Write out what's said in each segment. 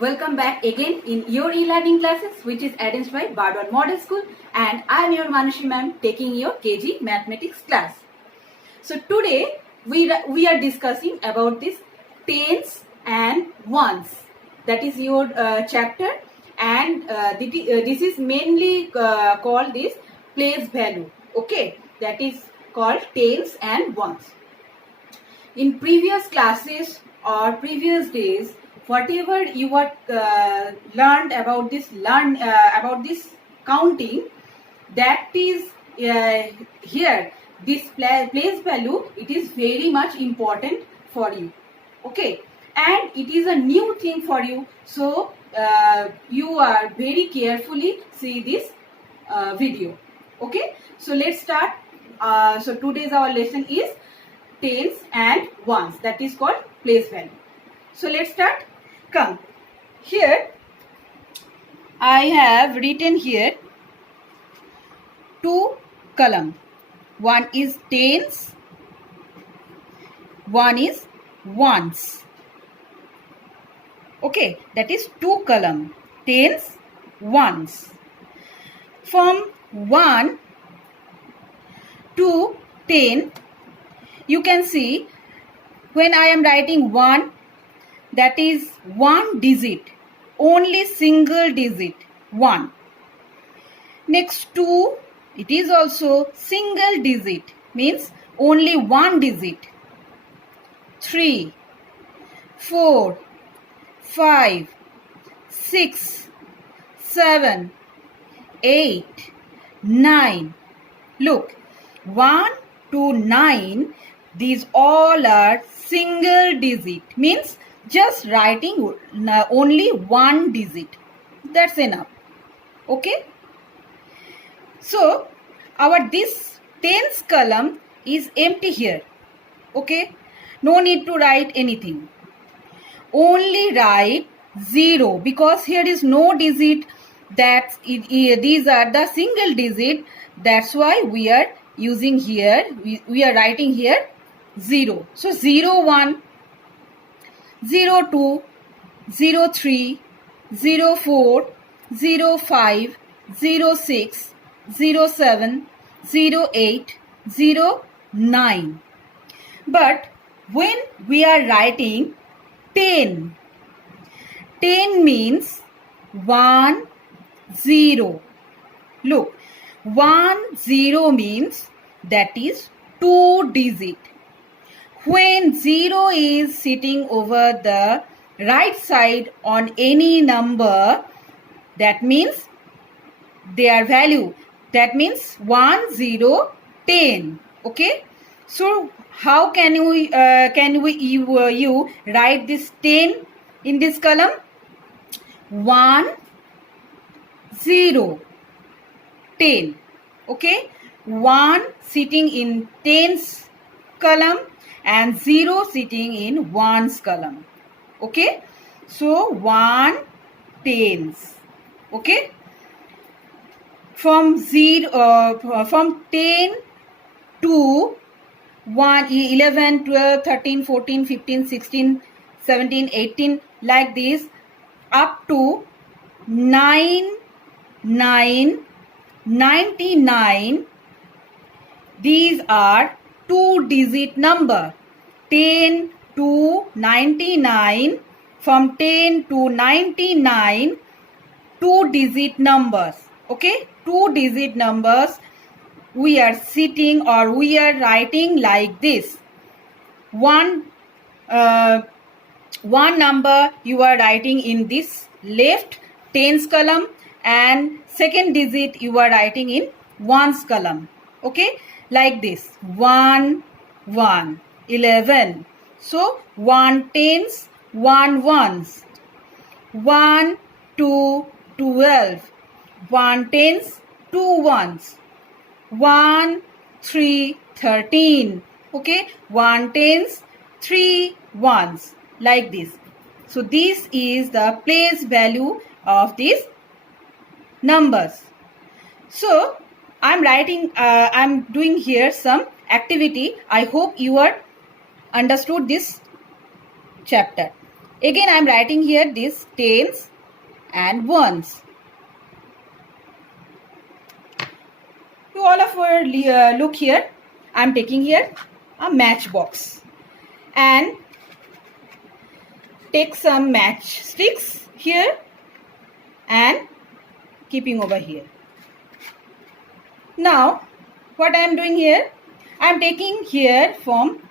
Welcome back again in your e-learning classes, which is arranged by Bardwan Model School, and I am your Manushi ma'am taking your KG mathematics class. So today we are discussing about this tens and ones. That is your chapter, and this is mainly called this place value. Okay, that is called tens and ones. In previous classes or previous days, whatever you were learned about this counting, that is here this place value, it is very much important for you. Okay, and it is a new thing for you, so you are very carefully see this video. Okay, so let's start. So today's our lesson is tens and ones, that is called place value. So let's start. Come here, I have written here two column. One is tens, one is ones. Okay, that is two column, tens, ones. From 1 to 10, you can see when I am writing 1, that is one digit, only single digit, 1. Next 2, it is also single digit, means only one digit. 3, 4, 5, 6, 7, 8, 9. Look, 1 to 9, these all are single digit, means just writing only one digit. That's enough. Okay. So our this tens column is empty here. Okay. No need to write anything. Only write 0, because here is no digit. These are the single digit. That's why we are using here. We are writing here 0. So 0, 1. 02, 03, 04, 05, 06, 07, 08, 09. But when we are writing 10, 10 means 1, 0. Look, 1, 0 means that is 2 digit. When 0 is sitting over the right side on any number, that means their value. That means 1, 0, 10. Okay. So how can you write this 10 in this column? 1, 0, 10. Okay. 1 sitting in tens column and 0 sitting in ones column. Okay, so 1 tens. Okay, from 10 to 1, 11, 12, 13, 14, 15, 16, 17, 18, like this, up to 9, 99. These are 2-digit number. 10 to 99, from 10 to 99, 2-digit numbers. Okay, 2-digit numbers we are sitting or we are writing like this. One number you are writing in this left tens column, and second digit you are writing in ones column. Okay, like this, 1, 1, 11. So 1 tens, 1 ones. 1 to 12. 1 tens, 2 ones. 1, 3, 13. Okay, 1 tens, 3 ones. Like this. So this is the place value of these numbers. So I'm doing here some activity. I hope you are understood this chapter. Again I am writing here these tens and ones. You all of you look here. I am taking here a matchbox and take some matchsticks here and keeping over here. Now what I am doing here, I am taking here from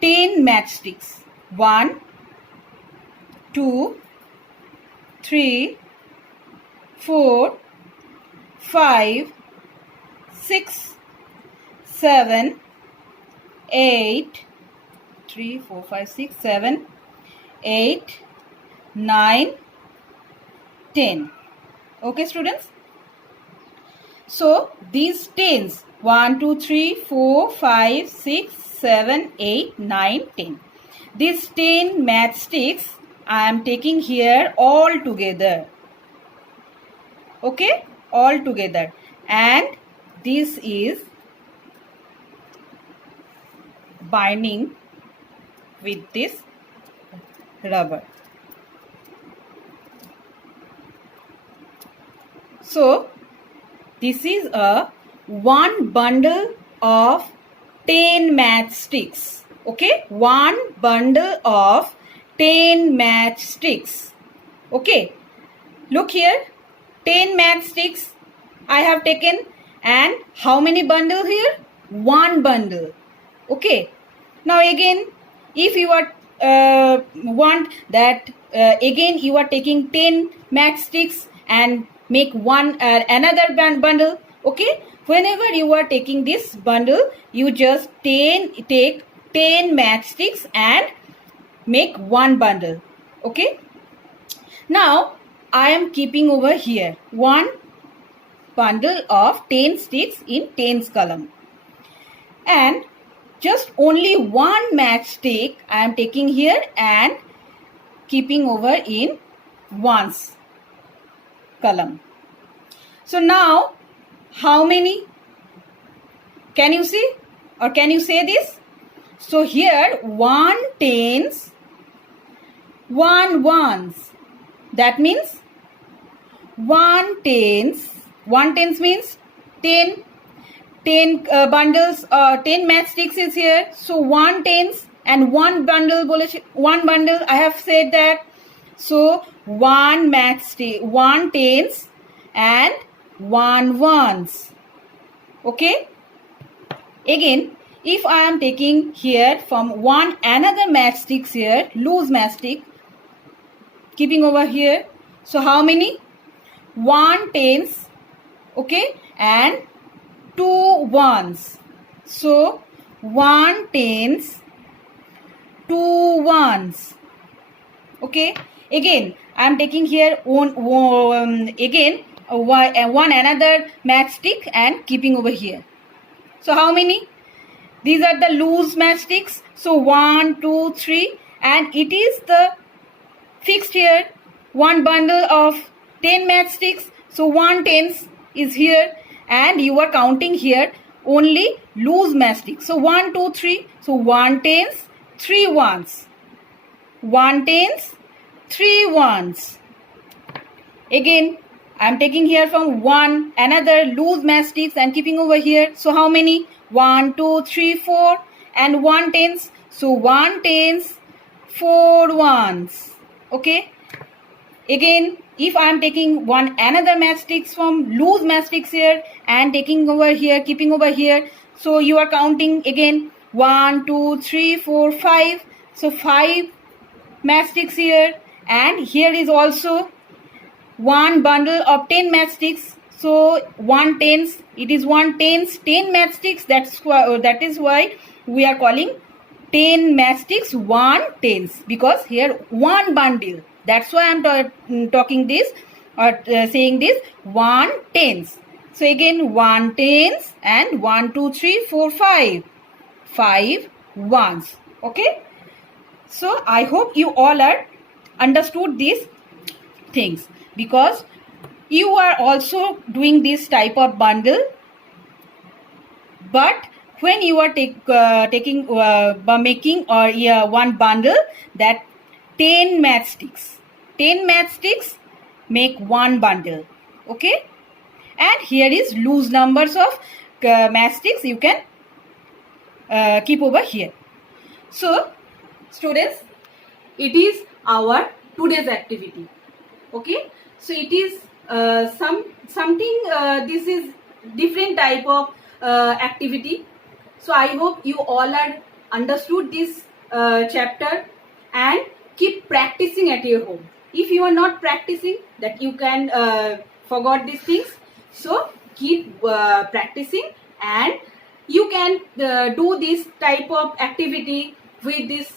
10 matchsticks. 1, 2, 3, 4, 5, 6, 7, 8, 3, 4, 5, 6, 7, 8, 9, 10. Okay, students? So these tens, 1, 2, 3, 4, 5, 6, 7, 8, 9, 10. These 10 matchsticks I am taking here all together. Okay, all together. And this is binding with this rubber. So this is a one bundle of 10 matchsticks. Okay, one bundle of 10 matchsticks. Okay, look here, 10 matchsticks I have taken, and how many bundle here? One bundle. Okay, now again, if you are want that again you are taking 10 matchsticks and make one another bundle. Okay, whenever you are taking this bundle, you just take 10 matchsticks and make one bundle. Okay, now I am keeping over here one bundle of 10 sticks in tens column, and just only one matchstick I am taking here and keeping over in ones column. So now how many? Can you see or can you say this? So here 1 tens, 1 ones. That means 1 tens. 1 tens means 10 bundles, 10 matchsticks is here. So 1 tens and one bundle, one bundle I have said that. So 1 matchstick, 1 tens and 1 ones. Okay. Again, if I am taking here from one another matchsticks here, loose matchstick, keeping over here. So how many? 1 tens, okay, and 2 ones. So 1 tens, 2 ones. Okay. Again, I am taking here one another matchstick and keeping over here. So how many? These are the loose matchsticks. So 1, 2, 3, and it is the fixed here one bundle of 10 matchsticks. So 1 tens is here, and you are counting here only loose matchsticks. So 1, 2, 3. So 1 tens, 3 ones. 1 tens, 3 ones. Again, I am taking here from one another loose matchsticks and keeping over here. So how many? 1, 2, 3, 4, and 1 tens. So 1 tens, 4 ones. Okay. Again, if I am taking one another matchsticks from loose matchsticks here and taking over here, keeping over here. So you are counting again 1, 2, 3, 4, 5. So 5 matchsticks here, and here is also one bundle of 10 matchsticks. So 1 tens, it is 1 tens, 10 matchsticks. That is why we are calling 10 matchsticks 1 tens, because here one bundle. That's why I am talking this or saying this 1 tens. So again 1 tens and 1, 2, 3, 4, 5. 5 ones. Okay. So I hope you all are understood these things, because you are also doing this type of bundle, but when you are making or one bundle, that 10 matchsticks. 10 matchsticks make one bundle. Okay? And here is loose numbers of matchsticks you can keep over here. So, students, it is our today's activity. Okay? So, it is something, this is different type of activity. So, I hope you all are understood this chapter and keep practicing at your home. If you are not practicing, that you can forgot these things. So keep practicing, and you can do this type of activity with these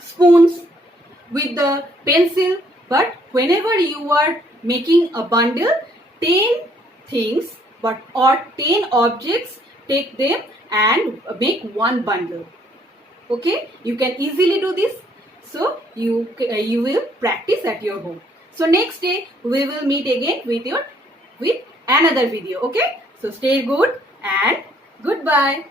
spoons, with the pencil. But whenever you are making a bundle, 10 things or 10 objects, take them and make one bundle. Okay, you can easily do this. So you will practice at your home. So next day we will meet again with another video. Okay, so stay good and goodbye.